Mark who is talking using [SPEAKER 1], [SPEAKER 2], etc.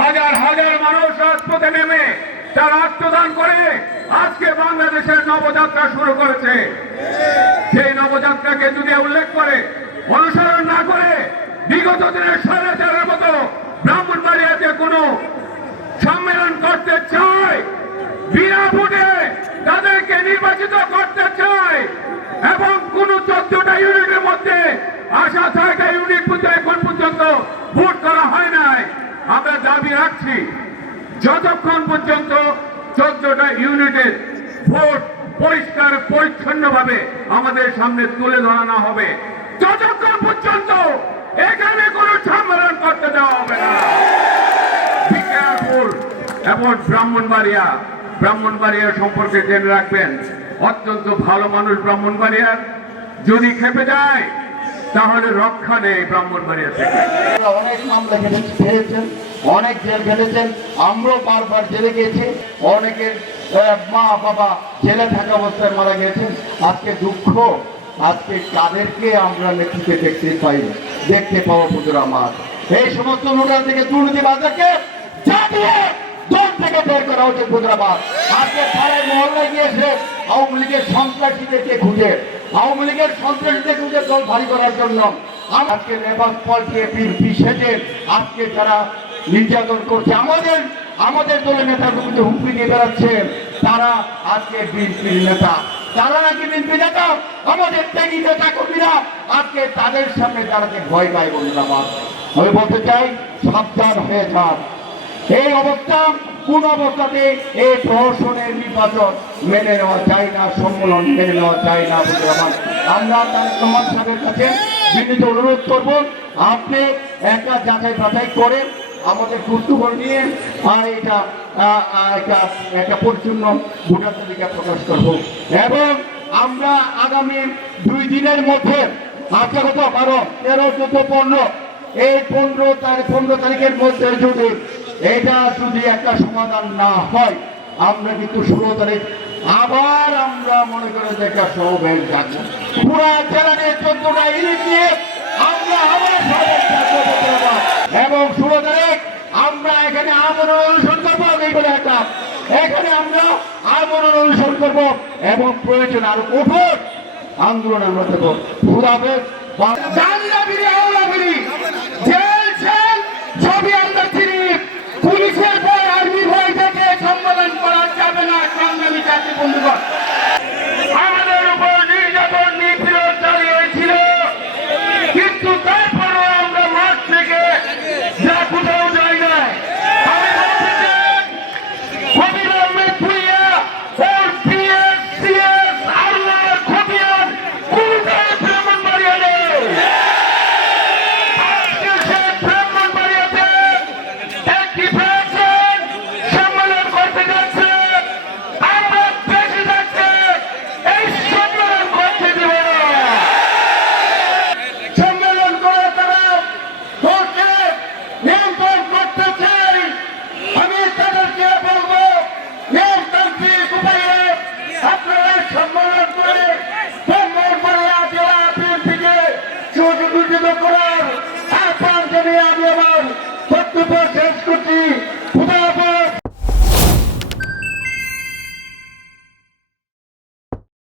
[SPEAKER 1] হাজার হাজার মানুষ রাজপথে নেমে তারা আত্মদান করে। আজকে বাংলাদেশের নবযাত্রা শুরু করেছে। সেই নবযাত্রাকে যদি উল্লেখ করে, অনুসরণ না করে, বিগত দিনের স্বৈরাচারের মতো ব্রাহ্মণবাড়িয়াতে কোনো সম্মেলন করতে চায়, বিনা ভোটে তাদেরকে নির্বাচিত করতে চায়, এবং কোন চোদ্দটা ইউনিটের মধ্যে আশা ছয়টা ইউনিট পর্যন্ত এখন পর্যন্ত ভোট করা হয় নাই। আমরা দাবি রাখছি, যতক্ষণ পর্যন্ত চোদ্দটা ইউনিটের ভোট পরিষ্কার পরিচ্ছন্নভাবে আমাদের সামনে তুলে ধরা না হবে, যতক্ষণ পর্যন্ত এখানে কোনো সম্মেলন করতে দেওয়া হবে না। About ব্রাহ্মণবাড়িয়া। ব্রাহ্মণবাড়িয়া সম্পর্কে জেনে রাখবেন, অত্যন্ত ভালো মানুষ ব্রাহ্মণবাড়িয়ার। যদি খেপে যায় তাহলে রক্ষা নেই ব্রাহ্মণবাড়িয়া থেকে
[SPEAKER 2] অনেক মামলা খেলেছেন অনেক জেল খেটেছেন, আমরাও বারবার জেলে গিয়েছি। অনেকের মা, বাবা জেলে থাকা অবস্থায় মারা গেছেন আজকে দুঃখ, আজকে তাদেরকে আমরা নেতৃত্বে দেখতে পাই দেখতে পাবো পুজোর আমার। এই সমস্ত লোকের থেকে দুর্নীতিবাদকে চাপিয়ে দল থেকে বের করা উচিত গুজরাবাদ আজকে পাড়ায় মহল্লায় গিয়েছে আওয়ামী লীগের সন্ত্রাসীদেরকে খুঁজে আওয়ামী লীগের সন্ত্রাসীদের খুঁজে দল ভারী করার জন্য আজকে নেপাল পাল্টিয়ে বিএনপি সেজে আজকে যারা নির্যাতন করছে, আমাদের আমাদের দলের নেতাগুলোকে হুমকি দিয়ে বেড়াচ্ছে, তারা আজকে বিএনপির নেতা। তারা নাকি বিএনপি নেতা? আমাদের ত্যাগী নেতা কর্মীরা আজকে তাদের সামনে দাঁড়াতে ভয় পায় বন্ধুরা আমি বলতে চাই, সাবধান হয়ে যান। এই অবস্থা কোন অবস্থাতে এই প্রহসনের নির্বাচন মেনে নেওয়া যায় না, সম্মেলন মেনে নেওয়া যায় না আমরা। তার সমাজ সাহেবের কাছে বিনীত অনুরোধ করব, আপনি একটা যাচাই বাছাই করে আমাদের কর্তৃপক্ষ নিয়ে, আর এটা একটা একটা পরিচ্ছন্ন ভোটার তালিকা প্রকাশ করব। এবং আমরা আগামী দুই দিনের মধ্যে, আজকে কত বারো, তেরো, চোদ্দ, পনেরো, এই পনেরো তারিখ, পনেরো তারিখের মধ্যে যদি এটা যদি একটা সমাধান না হয়, আমরা কিন্তু ষোলো তারিখ আবার আমরা মনে করি যে একটা সমাবেশ যাচ্ছি পুরা জেলাতে চোদ্দটা নিয়ে আমরা। এবং ষোলো তারিখ আমরা এখানে অনুসরণ করব, এই বলে একটা। এখানে আমরা আমরণ অনুসরণ করব এবং প্রয়োজন আরও কঠোর আন্দোলন আমরা দেবো ফিরেছে